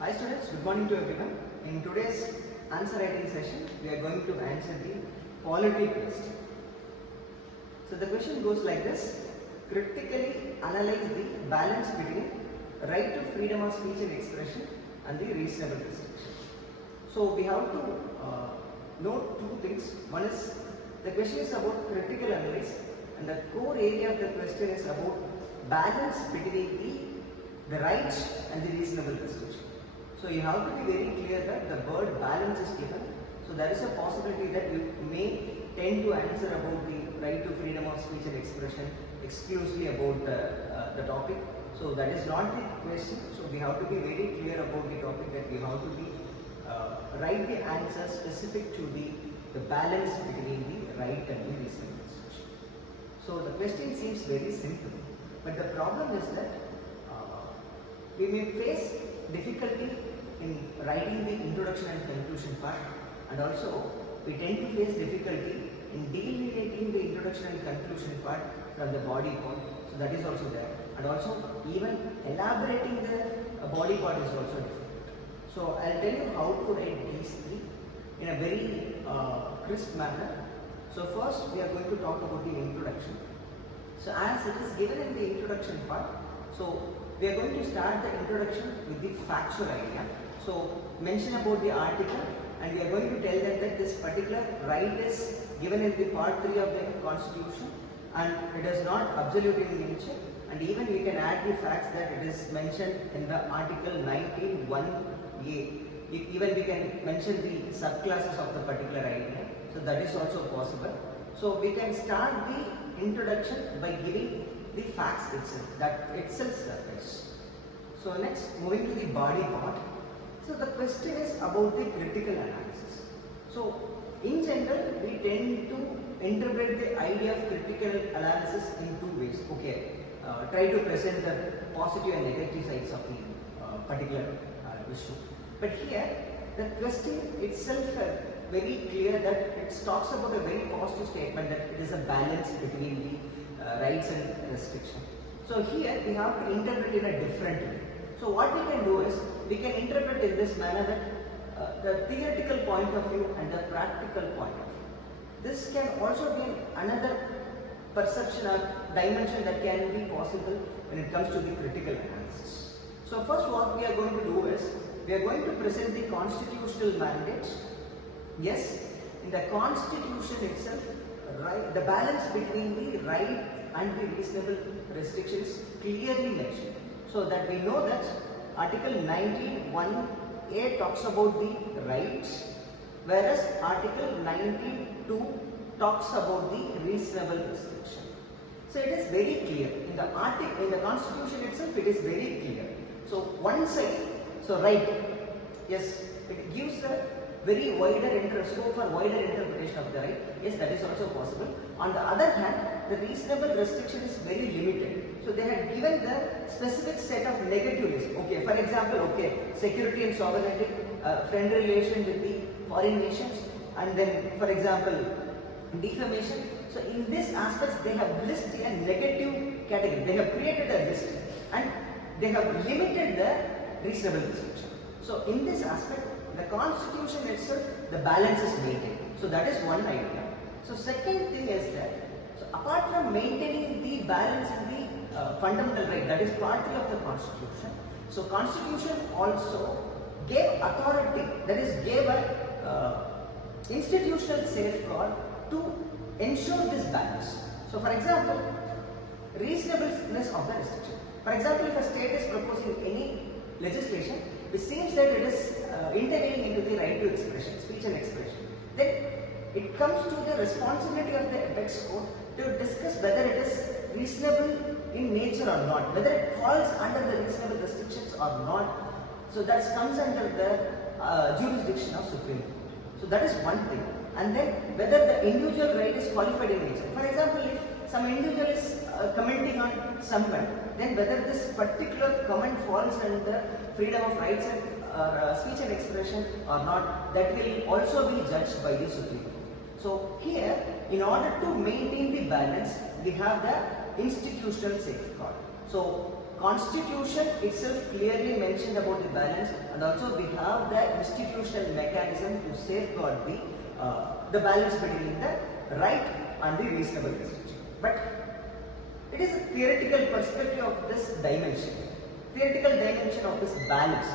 Hi students, good morning to everyone. In today's answer writing session, we are going to answer the polity question. So the question goes like this: critically analyze the balance between right to freedom of speech and expression and the reasonable restriction. So we have to note two things. One is the question is about critical analysis, and the core area of the question is about balance between the rights and the reasonable restriction. So you have to be very clear that the word balance is given. So there is a possibility that you may tend to answer about the right to freedom of speech and expression exclusively about the topic. So that is not the question. So we have to be very clear about the topic, that we have to be write the answer specific to the balance between the right and the reasonable restriction. So the question seems very simple, but the problem is that we may face difficulty in writing the introduction and conclusion part, and also we tend to face difficulty in delineating the introduction and conclusion part from the body part. So that is also there, and also even elaborating the body part is also difficult. So I'll tell you how to write these three in a very crisp manner. So first we are going to talk about the introduction. So as it is given in the introduction part, so we are going to start the introduction with the factual idea. So mention about the article, and we are going to tell them that this particular right is given in the part 3 of the constitution, and it is not absolute in nature, and even we can add the facts that it is mentioned in the article 19(1)(a). Even we can mention the subclasses of the particular idea, so that is also possible. So we can start the introduction by giving the facts itself, that itself suffices. So next, moving to the body part. So the question is about the critical analysis. So in general, we tend to interpret the idea of critical analysis in two ways. Okay, try to present the positive and negative sides of the particular issue. But here, the question itself very clear that it talks about a very positive statement, that it is a balance between the rights and restriction. So here we have to interpret in a different way. So what we can do is, we can interpret in this manner that the theoretical point of view and the practical point of view. This can also be another perception or dimension that can be possible when it comes to the critical analysis. So first what we are going to do is, we are going to present the constitutional mandate. Yes, in the constitution itself, right, the balance between the right and the reasonable restrictions clearly mentioned, so that we know that article 19(1)(a) talks about the rights, whereas article 19(2) talks about the reasonable restriction. So it is very clear in the constitution itself. It is very clear. So one side, so right, yes, it gives a very wider scope for wider interpretation of the right. Yes, that is also possible. On the other hand, the reasonable restriction is very limited. So they had given the specific set of negative lists. Okay, for example, okay, security and sovereignty, friend relation with the foreign nations, and then, for example, defamation. So in this aspects, they have listed a negative category. They have created a list, and they have limited the reasonable restriction. So in this aspect, the constitution itself, the balance is maintained. So that is one idea. So second thing is that, so apart from maintaining the balance in the fundamental right, that is part 3 of the constitution, so constitution also gave authority, that is gave a institutional safeguard to ensure this balance. So for example, reasonableness of the restriction. For example, if a state is proposing any legislation which seems that it is intervening into the right to expression, speech and expression, then it comes to the responsibility of the apex court to discuss whether it is reasonable in nature or not, whether it falls under the reasonable restrictions or not. So that comes under the jurisdiction of Supreme Court. So that is one thing. And then whether the individual right is qualified in nature. For example, if some individual is commenting on someone, then whether this particular comment falls under the freedom of rights and speech and expression or not, that will also be judged by the Supreme Court. So here, in order to maintain the balance, we have the institutional safeguard. So constitution itself clearly mentioned about the balance, and also we have the institutional mechanism to safeguard the balance between the right and the reasonable restriction. But it is a theoretical perspective of this dimension, theoretical dimension of this balance.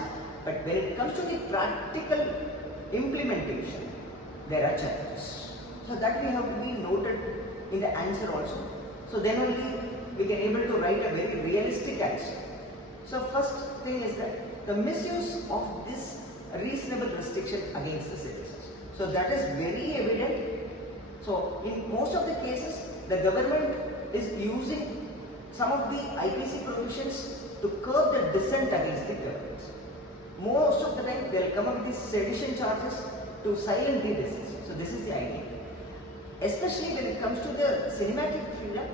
But when it comes to the practical implementation, there are challenges. So that we have to be noted in the answer also. So then only we can able to write a very realistic answer. So first thing is that the misuse of this reasonable restriction against the citizens. So that is very evident. So in most of the cases, the government is using some of the IPC provisions to curb the dissent against the government. Most of the time, they will come up with these sedition charges to silence the dissent. So this is the idea. Especially when it comes to the cinematic freedom,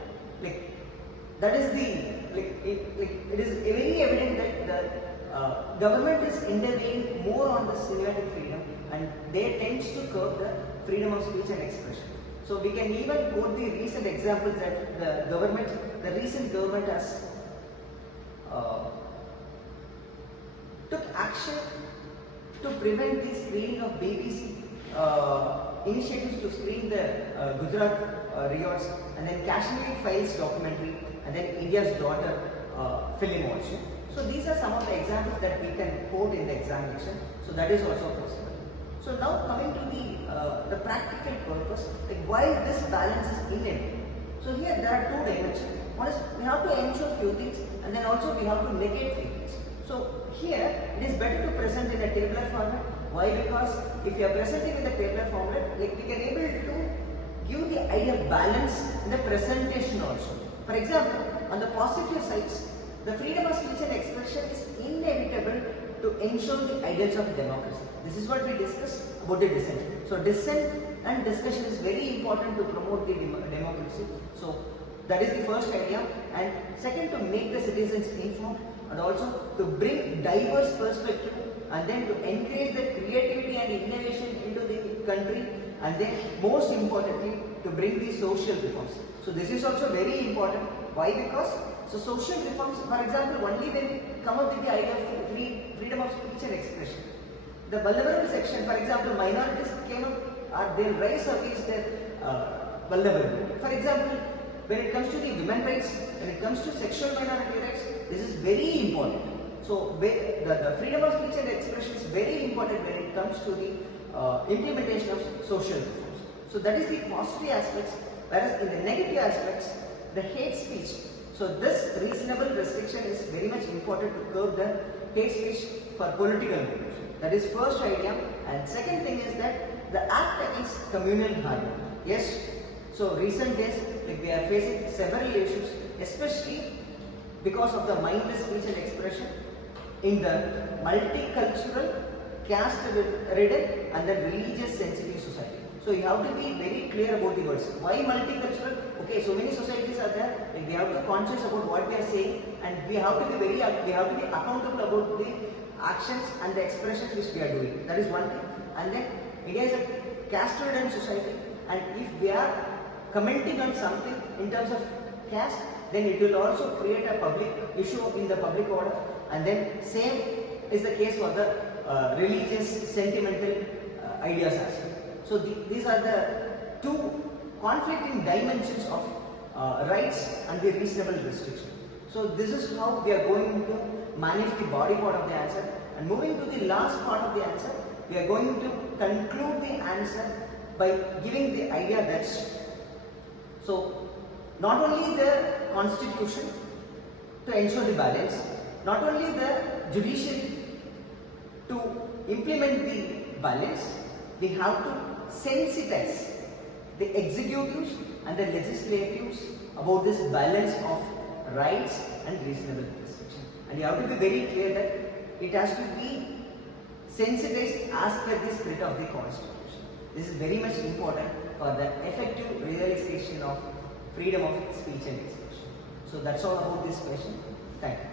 that is it is very evident that the government is intervening more on the cinematic freedom, and they tend to curb the freedom of speech and expression. So we can even quote the recent examples that the recent government has took action to prevent the screening of babies, initiatives to screen the Gujarat riots, and then Kashmir Files documentary, and then India's Daughter film also. So these are some of the examples that we can quote in the examination. So that is also possible. So now coming to the practical purpose, why this balance is inevitable. So here there are two dimensions. One is we have to ensure few things, and then also we have to negate few things. So here it is better to present in a tabular format. Why? Because if you are presenting in the tabular format, we can able to give the idea of balance in the presentation also. For example, on the positive sides, the freedom of speech and expression is inevitable to ensure the ideals of democracy. This is what we discussed about the dissent. So dissent and discussion is very important to promote the democracy. So that is the first idea. And second, to make the citizens informed, and also to bring diverse perspective, and then to encourage the creativity and innovation into the country, and then most importantly to bring the social reforms. So this is also very important. Why? Because social reforms, for example, only when we come up with the idea of freedom of speech and expression, the vulnerable section, for example, minorities came up, they'll rise against their vulnerability. For example, when it comes to the women rights, when it comes to sexual minority rights, this is very important. So the freedom of speech and expression is very important when it comes to the implementation of social reforms. So that is the positive aspects, whereas in the negative aspects, the hate speech. So this reasonable restriction is very much important to curb the hate speech for political motives. That is first idea. And second thing is that the act against communal harmony. Yes. So recent days, we are facing several issues, especially because of the mindless speech and expression in the multicultural, caste-ridden, and the religious-sensitive society. So you have to be very clear about the words. Why multicultural? Okay, so many societies are there. We have to be conscious about what we are saying, and we have to be accountable about the actions and the expressions which we are doing. That is one thing. And then India is a caste-ridden society, and if we are commenting on something in terms of caste, then it will also create a public issue in the public order, and then same is the case for the religious sentimental ideas as well. So these are the two conflicting dimensions of rights and the reasonable restriction. So this is how we are going to manage the body part of the answer, and moving to the last part of the answer, we are going to conclude the answer by giving the idea that not only the constitution to ensure the balance, not only the judiciary to implement the balance, we have to sensitize the executives and the legislatives about this balance of rights and reasonable restriction. And you have to be very clear that it has to be sensitized as per the spirit of the constitution. This is very much important for the effective realization of freedom of speech and expression. So that's all about this question. Thank you.